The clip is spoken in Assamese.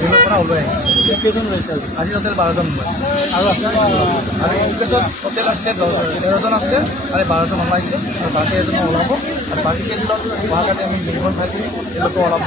জেলৰ পৰা ওলাই কেইজন লৈছে আজি টোটেল 12জন আৰু আছে আৰু কেছত টোটেল আছিলে 13জন আছিলে আৰু 12জন ওলাইছে আৰু বাকী এজন ওলাব আৰু বাকী কেইজন হোৱাৰ কাৰণে আমি নিৰ্ভৰ থাকি তেওঁলোকে অলপ